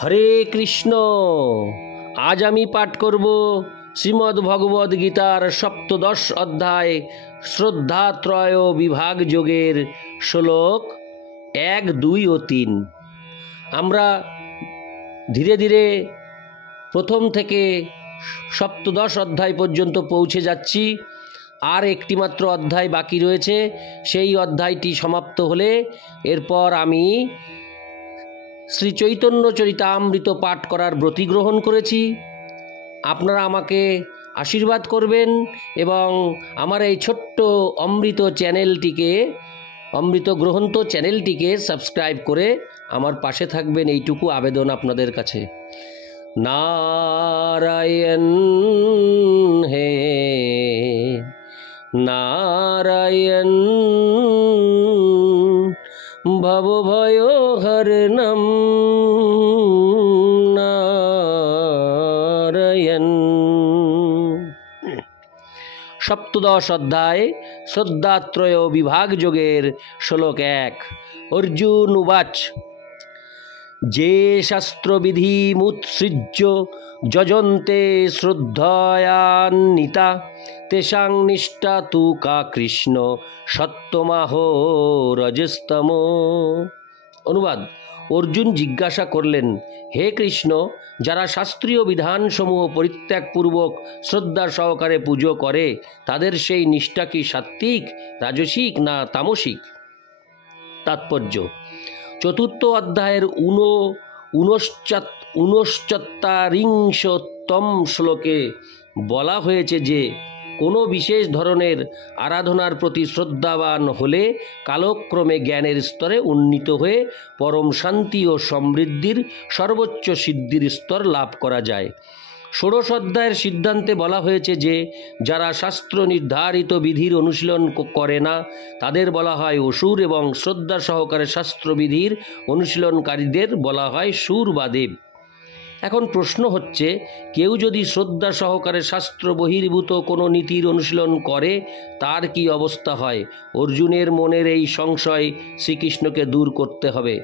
হরে কৃষ্ণ। আজ আমি পাঠ করব শ্রীমদ্ ভগবদ্ গীতার সপ্তদশ অধ্যায় শ্রদ্ধাত্রয় বিভাগ যোগের শ্লোক 1, 2 ও 3। আমরা ধীরে ধীরে প্রথম থেকে সপ্তদশ অধ্যায় পর্যন্ত পৌঁছে যাচ্ছি। আর একটি মাত্র অধ্যায় বাকি রয়েছে। সেই অধ্যায়টি সমাপ্ত হলে এরপর আমি শ্রী চৈতন্য চরিতামৃত পাঠ করার ব্রতী গ্রহণ করেছি। আপনারা আমাকে আশীর্বাদ করবেন এবং আমার এই ছোট্ট অমৃত চ্যানেলটিকে, অমৃত গ্রহন্ত চ্যানেলটিকে সাবস্ক্রাইব করে আমার পাশে থাকবেন, এইটুকু আবেদন আপনাদের কাছে। নারায়ণ হে নারায়ণ ভবভয় হরণম নারায়ণ। সপ্তদশ অধ্যায় শ্রদ্ধাত্রয় বিভাগ যোগের শ্লোক 1। অর্জুন উবাচ যে শাস্ত্রবিধিমুৎসৃজ্য যজন্তে শ্রদ্ধয়ান্বিতা তেষাং নিষ্ঠা তু কা কৃষ্ণ সত্যমাহো রজস্তম। অনুবাদ: অর্জুন জিজ্ঞাসা করলেন, হে কৃষ্ণ, যারা শাস্ত্রীয় বিধানসমূহ পরিত্যাগপূর্বক শ্রদ্ধা সহকারে পুজো করে তাদের সেই নিষ্ঠা কি সাত্ত্বিক, রাজসিক না তামসিক? তাৎপর্য: চতুর্থ অধ্যায়ের 69তম শ্লোকে বলা হয়েছে যে কোনো বিশেষ ধরনের আরাধনার প্রতি শ্রদ্ধাবান হলে কালক্রমে জ্ঞানের স্তরে উন্নীত হয়ে পরম শান্তি ও সমৃদ্ধির সর্বোচ্চ সিদ্ধির স্তর লাভ করা যায়। ষোড়শ অধ্যায়ের সিদ্ধান্তে বলা হয়েছে যে যারা শাস্ত্র নির্ধারিত বিধির অনুশীলন করে না তাদের বলা হয় অসুর এবং শ্রদ্ধা সহকারে শাস্ত্রবিধির অনুশীলনকারীদের বলা হয় সুর বা দেব। এখন প্রশ্ন হচ্ছে, কেউ যদি শ্রদ্ধা সহকারে শাস্ত্র বহির্ভূত কোনো নীতির অনুশীলন করে তার কি অবস্থা হয়? অর্জুনের মনের এই সংশয় শ্রীকৃষ্ণকে দূর করতে হবে।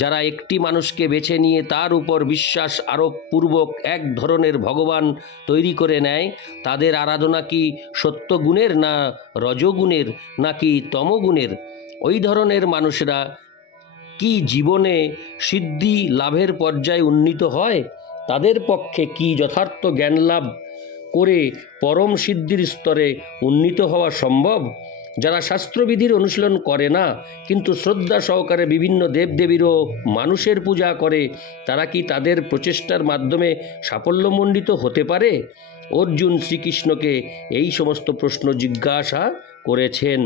যারা একটি মানুষকে বেছে নিয়ে তার উপর বিশ্বাস আরোপপূর্বক এক ধরনের ভগবান তৈরি করে নেয়, তাদের আরাধনা কি সত্যগুণের না রজগুণের নাকি তমগুণের? ওই ধরনের মানুষরা কি জীবনে সিদ্ধি লাভের পর্যায়ে উন্নীত হয়? তাদের পক্ষে কি যথার্থ জ্ঞান লাভ করে পরম সিদ্ধির স্তরে উন্নীত হওয়া সম্ভব? যারা শাস্ত্রবিধির অনুশীলন করে না কিন্তু শ্রদ্ধা সহকারে বিভিন্ন দেবদেবীর ও মানুষের পূজা করে, তারা কি তাদের প্রচেষ্টার মাধ্যমে সাফল্যমণ্ডিত হতে পারে? অর্জুন শ্রীকৃষ্ণকে এই সমস্ত প্রশ্ন জিজ্ঞাসা করেছেন।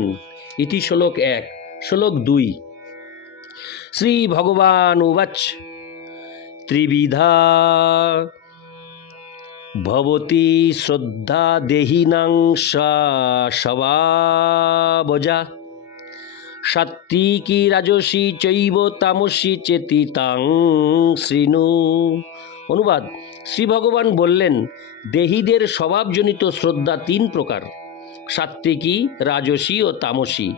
ইতি শ্লোক 1। শ্লোক 2। শ্রী ভগবান উবাচ ত্রিবিধা ভবতি শ্রদ্ধা দেহিনাং স্বভাবজা সাত্ত্বিকী রাজসী চৈব তামসী চেতি তাং শৃণু। অনুবাদ: শ্রী ভগবান বললেন, দেহীদের স্বভাবজনিত শ্রদ্ধা 3 প্রকার: সাত্ত্বিকী, রাজসী ও তামসী।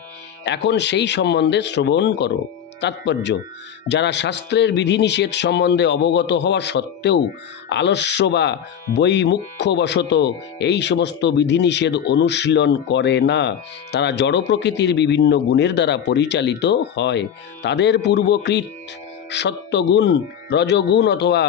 এখন সেই সম্বন্ধে শ্রবণ করো। তাৎপর্য: যারা শাস্ত্রের বিধিনিষেধ সম্বন্ধে অবগত হওয়া সত্ত্বেও আলস্য বা বৈমুখ্যবশত এই সমস্ত বিধিনিষেধ অনুশীলন করে না, তারা জড় প্রকৃতির বিভিন্ন গুণের দ্বারা পরিচালিত হয়। তাদের পূর্বকৃত সত্যগুণ, রজগুণ অথবা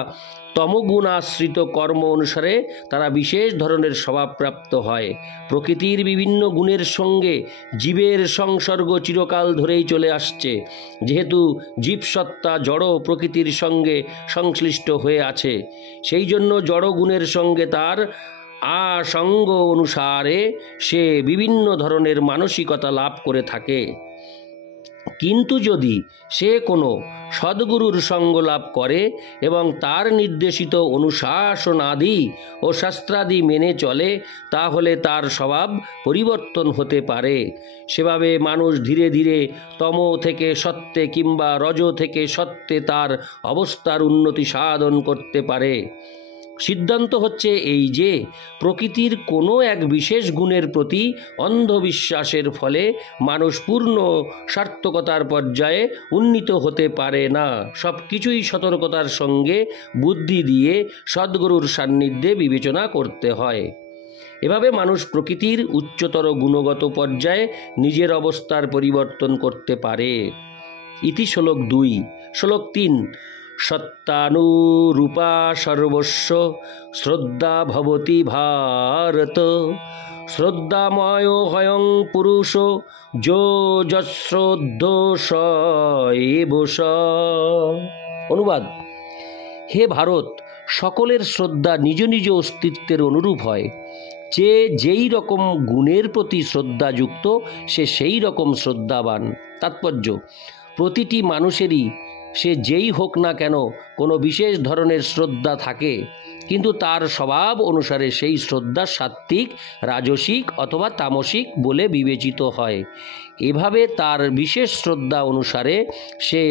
তমগুণ আশ্রিত কর্ম অনুসারে তারা বিশেষ ধরনের স্বভাবপ্রাপ্ত হয়। প্রকৃতির বিভিন্ন গুণের সঙ্গে জীবের সংসর্গ চিরকাল ধরেই চলে আসছে। যেহেতু জীবসত্তা জড় প্রকৃতির সঙ্গে সংশ্লিষ্ট হয়ে আছে, সেই জন্য জড় গুণের সঙ্গে তার আসঙ্গ অনুসারে সে বিভিন্ন ধরনের মানসিকতা লাভ করে থাকে। কিন্তু যদি সে কোনো সদ্গুরুর সঙ্গ লাভ করে এবং তার নির্দেশিত অনুশাসনাদি ও শাস্ত্রাদি মেনে চলে, তাহলে তার স্বভাব পরিবর্তন হতে পারে। সেভাবে মানুষ ধীরে ধীরে তম থেকে সত্যে কিংবা রজ থেকে সত্যে তার অবস্থার উন্নতি সাধন করতে পারে। সিদ্ধান্ত হচ্ছে এই যে প্রকৃতির কোনো এক বিশেষ গুণের প্রতি অন্ধবিশ্বাসের ফলে মানুষ পূর্ণ সার্থকতার পর্যায়ে উন্নীত হতে পারে না। সব কিছুই সতর্কতার সঙ্গে বুদ্ধি দিয়ে সদ্গুরুর সান্নিধ্যে বিবেচনা করতে হয়। এভাবে মানুষ প্রকৃতির উচ্চতর গুণগত পর্যায়ে নিজের অবস্থার পরিবর্তন করতে পারে। ইতি শ্লোক 2। শ্লোক 3। সত্তানুরূপা সর্বস্ব শ্রদ্ধা ভবতি ভারত, শ্রদ্ধাময় হয়ং পুরুষ যো যশ্রদ্ধ এব স। অনুবাদ: হে ভারত, সকলের শ্রদ্ধা নিজ নিজ অস্তিত্বের অনুরূপ হয়। যে যেই রকম গুণের প্রতি শ্রদ্ধাযুক্ত সে সেই রকম শ্রদ্ধাবান। তাৎপর্য: প্রতিটি মানুষেরই, সে যেই হোক না কেন, কোনো বিশেষ ধরনের শ্রদ্ধা থাকে, কিন্তু তার স্বভাব অনুসারে সেই শ্রদ্ধা সাত্ত্বিক, রাজসিক অথবা তামসিক বলে বিবেচিত হয়। এভাবে তার বিশেষ শ্রদ্ধা অনুসারে সে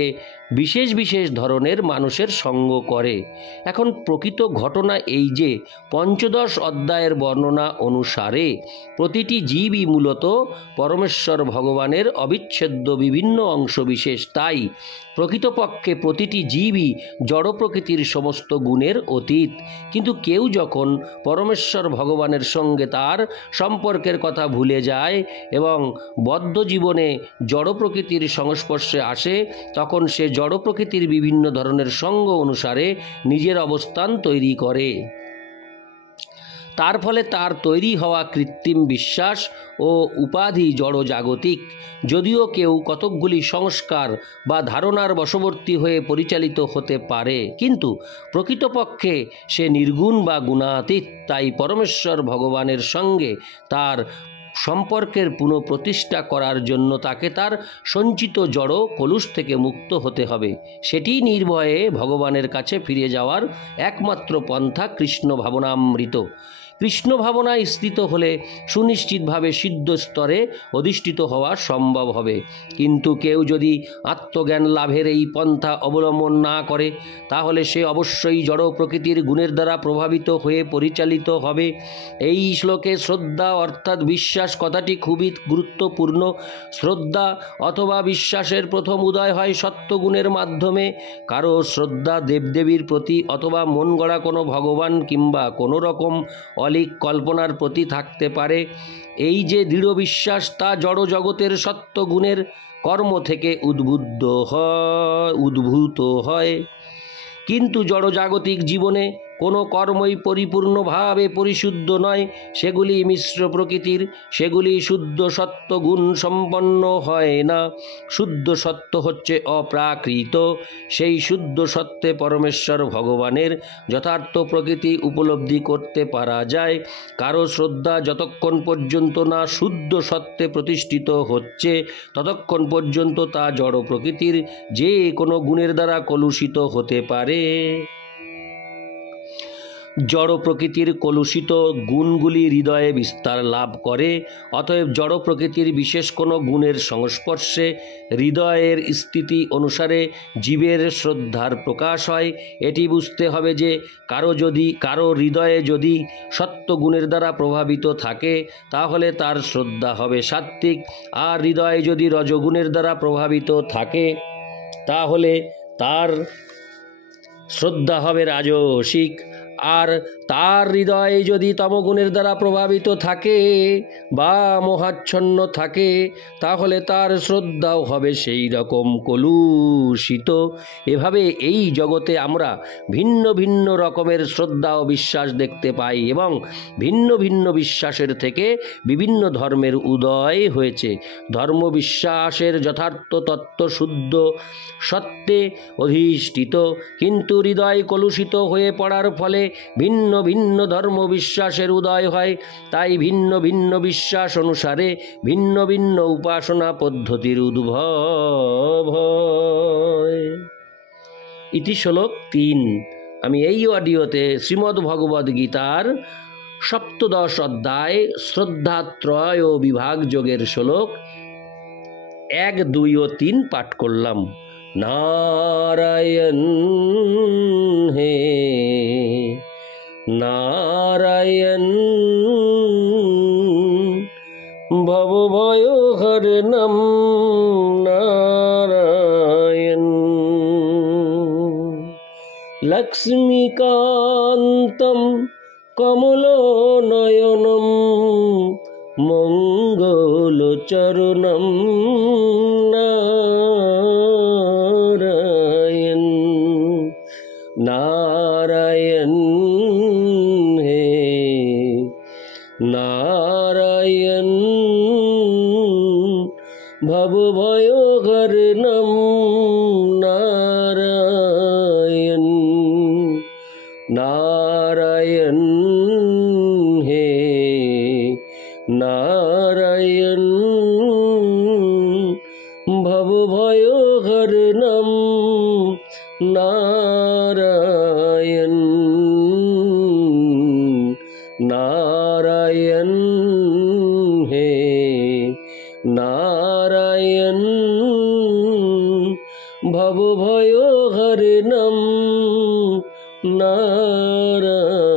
বিশেষ বিশেষ ধরনের মানুষের সঙ্গ করে। এখন প্রকৃত ঘটনা এই যে পঞ্চদশ অধ্যায়ের বর্ণনা অনুসারে প্রতিটি জীবই মূলত পরমেশ্বর ভগবানের অবিচ্ছেদ্য বিভিন্ন অংশবিশেষ। তাই প্রকৃতপক্ষে প্রতিটি জীবই জড় প্রকৃতির সমস্ত গুণের অতীত। কিন্তু কেউ যখন পরমেশ্বর ভগবানের সঙ্গে তার সম্পর্কের কথা ভুলে যায় এবং বদ্ধ জীবনে জড় প্রকৃতির সংস্পর্শে আসে, তখন সে জড় প্রকৃতির বিভিন্ন ধরনের সঙ্গ অনুসারে নিজের অবস্থান তৈরি করে। তার ফলে তার তৈরি হওয়া কৃত্রিম বিশ্বাস ও উপাধি জড়জাগতিক। যদিও কেউ কতকগুলি সংস্কার বা ধারণার বশবর্তী হয়ে পরিচালিত হতে পারে, কিন্তু প্রকৃতপক্ষে সে নির্গুণ বা গুণাতীত। তাই পরমেশ্বর ভগবানের সঙ্গে তার সম্পর্কের পুনঃপ্রতিষ্ঠা করার জন্য তাকে তার সঞ্চিত জড় কলুষ থেকে মুক্ত হতে হবে। সেটি নির্ভয়ে ভগবানের কাছে ফিরে যাওয়ার একমাত্র পন্থা কৃষ্ণ ভাবনামৃত। কৃষ্ণ ভাবনায় স্থিত হলে সুনিশ্চিতভাবে সিদ্ধ স্তরে অধিষ্ঠিত হওয়া সম্ভব হবে। কিন্তু কেউ যদি আত্মজ্ঞান লাভের এই পন্থা অবলম্বন না করে, তাহলে সে অবশ্যই জড় প্রকৃতির গুণের দ্বারা প্রভাবিত হয়ে পরিচালিত হবে। এই শ্লোকে শ্রদ্ধা অর্থাৎ বিশ্বাস কথাটি খুবই গুরুত্বপূর্ণ। শ্রদ্ধা অথবা বিশ্বাসের প্রথম উদয় হয় সত্যগুণের মাধ্যমে। কারো শ্রদ্ধা দেবদেবীর প্রতি অথবা মন গড়া কোনো ভগবান কিংবা কোনো রকম অলিক কল্পনার প্রতি থাকতে পারে। এই যে দৃঢ় বিশ্বাস, তা জড় জগতের সত্যগুণের কর্ম থেকে উদ্ভূত হয়। কিন্তু জড়জাগতিক জীবনে কোনো কর্মই পরিপূর্ণভাবে পরিশুদ্ধ নয়। সেগুলি মিশ্র প্রকৃতির, সেগুলি শুদ্ধ সত্য গুণ সম্পন্ন হয় না। শুদ্ধ সত্য হচ্ছে অপ্রাকৃত। সেই শুদ্ধ সত্ত্বে পরমেশ্বর ভগবানের যথার্থ প্রকৃতি উপলব্ধি করতে পারা যায়। কারো শ্রদ্ধা যতক্ষণ পর্যন্ত না শুদ্ধ সত্ত্বে প্রতিষ্ঠিত হচ্ছে, ততক্ষণ পর্যন্ত তা জড় প্রকৃতির যে কোনো গুণের দ্বারা কলুষিত হতে পারে। জড় প্রকৃতির কলুষিত গুণগুলি হৃদয়ে বিস্তার লাভ করে। অতএব জড় প্রকৃতির বিশেষ কোনো গুণের সংস্পর্শে হৃদয়ের স্থিতি অনুসারে জীবের শ্রদ্ধার প্রকাশ হয়। এটি বুঝতে হবে যে কারো হৃদয়ে যদি সত্যগুণের দ্বারা প্রভাবিত থাকে, তাহলে তার শ্রদ্ধা হবে সাত্ত্বিক। আর হৃদয়ে যদি রজগুণের দ্বারা প্রভাবিত থাকে, তাহলে তার শ্রদ্ধা হবে রাজসিক। আর তার হৃদয় যদি তমগুণের দ্বারা প্রভাবিত থাকে বা মোহাচ্ছন্ন থাকে, তাহলে তার শ্রদ্ধাও হবে সেই রকম কলুষিত। এভাবে এই জগতে আমরা ভিন্ন ভিন্ন রকমের শ্রদ্ধা ও বিশ্বাস দেখতে পাই এবং ভিন্ন ভিন্ন বিশ্বাসের থেকে বিভিন্ন ধর্মের উদয় হয়েছে। ধর্ম বিশ্বাসের যথার্থ তত্ত্ব শুদ্ধ সত্যে অধিষ্ঠিত, কিন্তু হৃদয় কলুষিত হয়ে পড়ার ফলে ভিন্ন ভিন্ন ধর্ম বিশ্বাসের উদয় হয়। তাই ভিন্ন ভিন্ন বিশ্বাস অনুসারে ভিন্ন ভিন্ন উপাসনা পদ্ধতির উদ্ভব হয়। ইতি শ্লোক 3। আমি এই অডিওতে শ্রীমদ্ ভগবদ গীতার সপ্তদশ অধ্যায় শ্রদ্ধাত্রয় ও বিভাগ যোগের শ্লোক 1, 2 ও 3 পাঠ করলাম। নারায়ণ হে লক্ষ্মীকান্তম কমলনয়নম মঙ্গলচরণম নারায়ণ নারায়ণ হে নারায়ণ ভবভয়হরণম নারায়ণ নারায়ণ হে নারায়ণ ভবভয়হরণম নারায়ণ নারায়ণ হে নারায়ণ ভবভয়হরণম নারায়ণ।